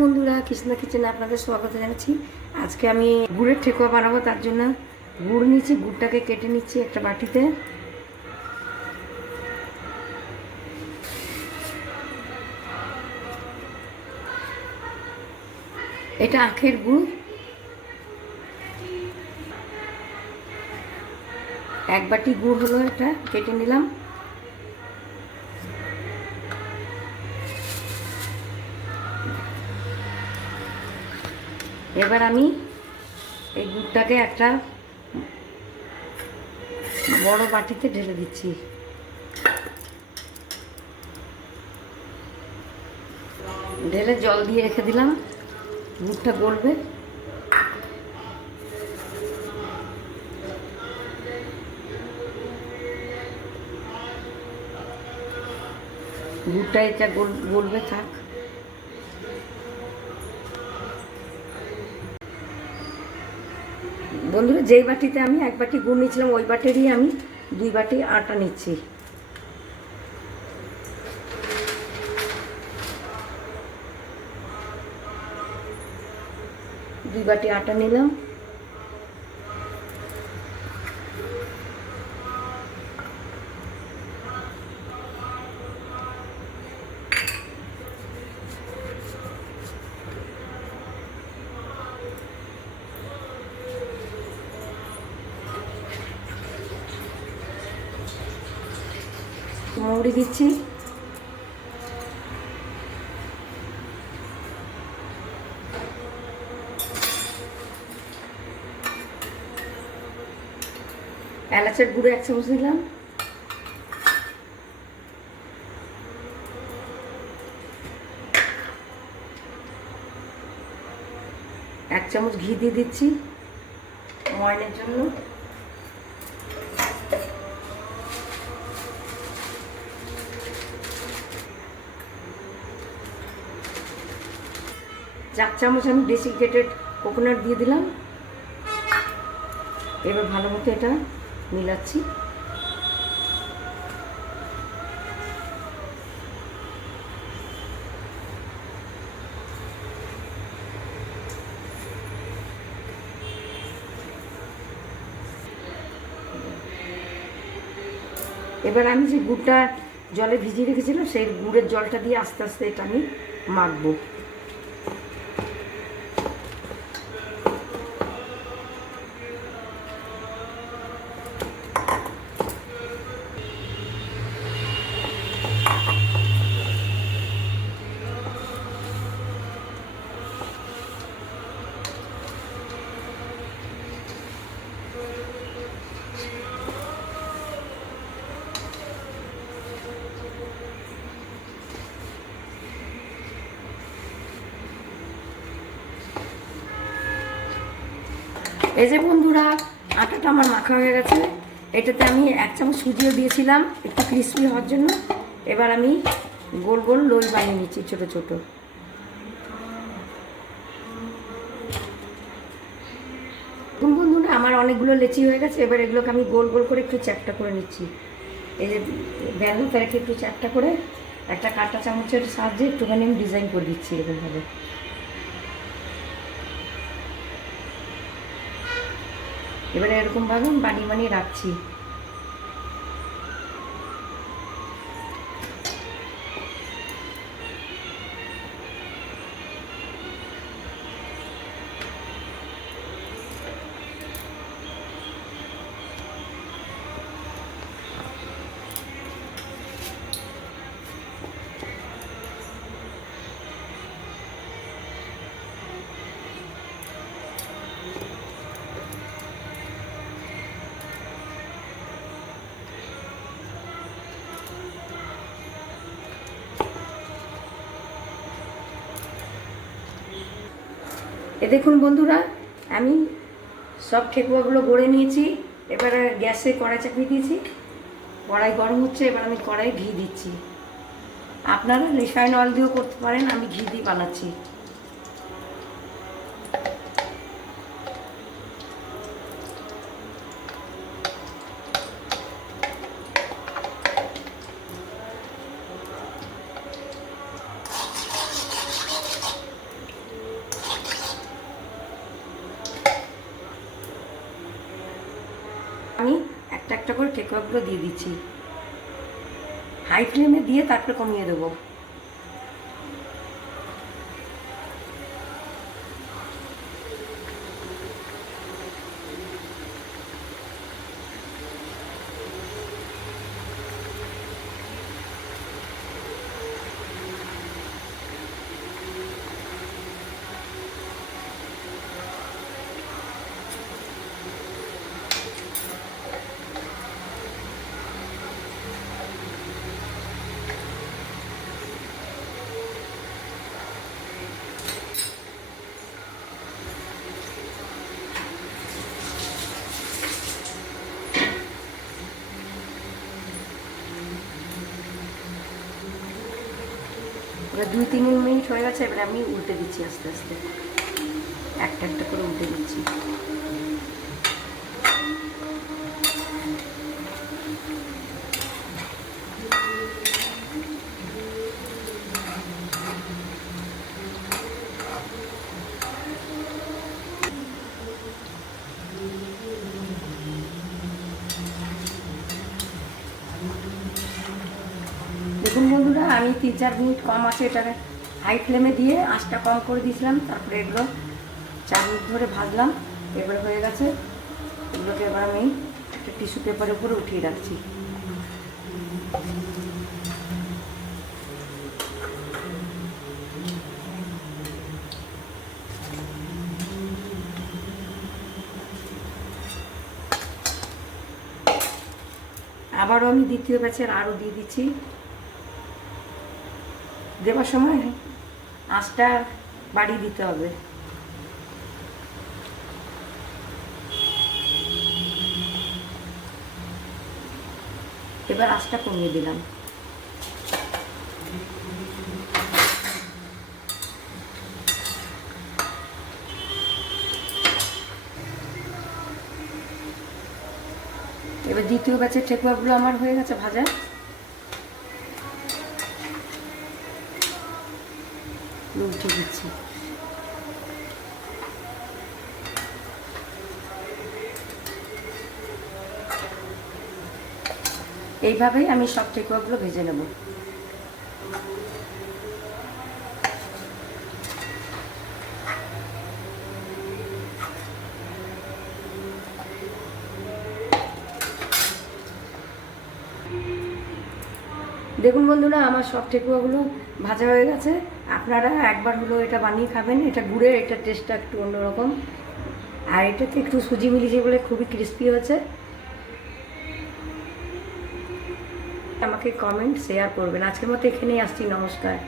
বন্ধুরা, কৃষ্ণা কিচেনে আপনাদের স্বাগত জানাচ্ছি। আজকে আমি গুড়ের ঠেকুয়া বানাবো, তার জন্য গুড় নিচ্ছি। গুড়টাকে কেটে নিচ্ছি একটা বাটিতে। এটা আখের গুড়, এক বাটি গুড় হলো, এটা কেটে নিলাম। এবার আমি এই গুড়টাকে একটা বড় বাটিতে ঢেলে দিচ্ছি। ঢেলে জল দিয়ে রেখে দিলাম, গুড়টা গলবে। গুড়টা এটা গলবে থাক। বন্ধুরা, যেই বাটিতে আমি এক বাটি গুড় নিয়েছিলাম, ওই বাটিরই আমি 2 বাটি আটা নিচ্ছি। দুই বাটি আটা নিলাম। মৌরি দিচ্ছি, এলাচের গুঁড়ো 1 চামচ দিলাম, এক চামচ ঘি দিয়ে দিচ্ছি ময়নের জন্য। চার চামচ আমি ডেসিকেটেড কোকোনাট দিয়ে দিলাম। এবার ভালো মতো এটা মিলাচ্ছি। এবার আমি যে গুড়টা জলে ভিজিয়ে রেখেছিলাম, সেই গুড়ের জলটা দিয়ে আস্তে আস্তে এটা আমি মাখবো। এই যে বন্ধুরা, আটাটা আমার মাখা হয়ে গেছে। এটাতে আমি 1 চামচ সুজিও দিয়েছিলাম একটু ক্রিস্পি হওয়ার জন্য। এবার আমি গোল গোল লই বানিয়ে নিচ্ছি, ছোট ছোট। বন্ধুরা, আমার অনেকগুলো লেচি হয়ে গেছে। এবার এগুলোকে আমি গোল গোল করে একটু চ্যাপটা করে নিচ্ছি। এই যে ব্যালুনটা রেখে একটু চ্যাপটা করে একটা কাঁটা চামচের সাহায্যে একটুখানি আমি ডিজাইন করে দিচ্ছি এরকমভাবে। এবারে এরকমভাবে আমি বানিয়ে বানিয়ে রাখছি। দেখুন বন্ধুরা, আমি সব ঠেকুয়াগুলো গড়ে নিয়েছি। এবার গ্যাসে কড়াই চাপিয়ে দিয়েছি, কড়াই গরম হচ্ছে। এবার আমি কড়াই ঘি দিচ্ছি। আপনারা রিফাইন অয়েল দিয়েও করতে পারেন, আমি ঘি দিয়ে বানাচ্ছি। একটা করে ঠেকুয়াগুলো দিয়ে দিচ্ছি। হাই ফ্লেমে দিয়ে তারপরে কমিয়ে দেবো। এবার 2-3 মিনিট হয়ে গেছে, এবার আমি উল্টে দিচ্ছি আস্তে আস্তে, একটা একটা করে উল্টে দিচ্ছি। দেখুন বন্ধুরা, আমি 3-4 মিনিট কম আছে এটাকে হাই ফ্লেমে দিয়ে আঁচটা কম করে দিয়েছিলাম, তারপরে এগুলো 4 মিনিট ধরে ভাজলাম। এবারে হয়ে গেছে, এগুলোকে এবার আমি একটা টিস্যু পেপারের উপরে উঠিয়ে রাখছি। আবারও আমি দ্বিতীয় ব্যাচের আরও দিয়ে দিচ্ছি। দেওয়ার সময় আঁচটা বাড়িয়ে দিতে হবে। এবার আঁচটা কমিয়ে দিলাম। এবার দ্বিতীয় ব্যাচের ঠেকুয়াগুলো আমার হয়ে গেছে ভাজা। উল্টে দিচ্ছি। এইভাবেই আমি সব ঠেকুয়াগুলো ভেজে নেব। দেখুন বন্ধুরা, আমার সব ঠেকুয়াগুলো ভাজা হয়ে গেছে। আপনারা একবার হলো এটা বানিয়ে খাবেন। এটা গুড়ের, এটা টেস্টটা একটু অন্যরকম, আর এটাতে একটু সুজি মিলিয়েছে বলে খুবই ক্রিস্পি হয়েছে। আমাকে কমেন্ট শেয়ার করবেন। আজকের মতো এখানেই আসছি, নমস্কার।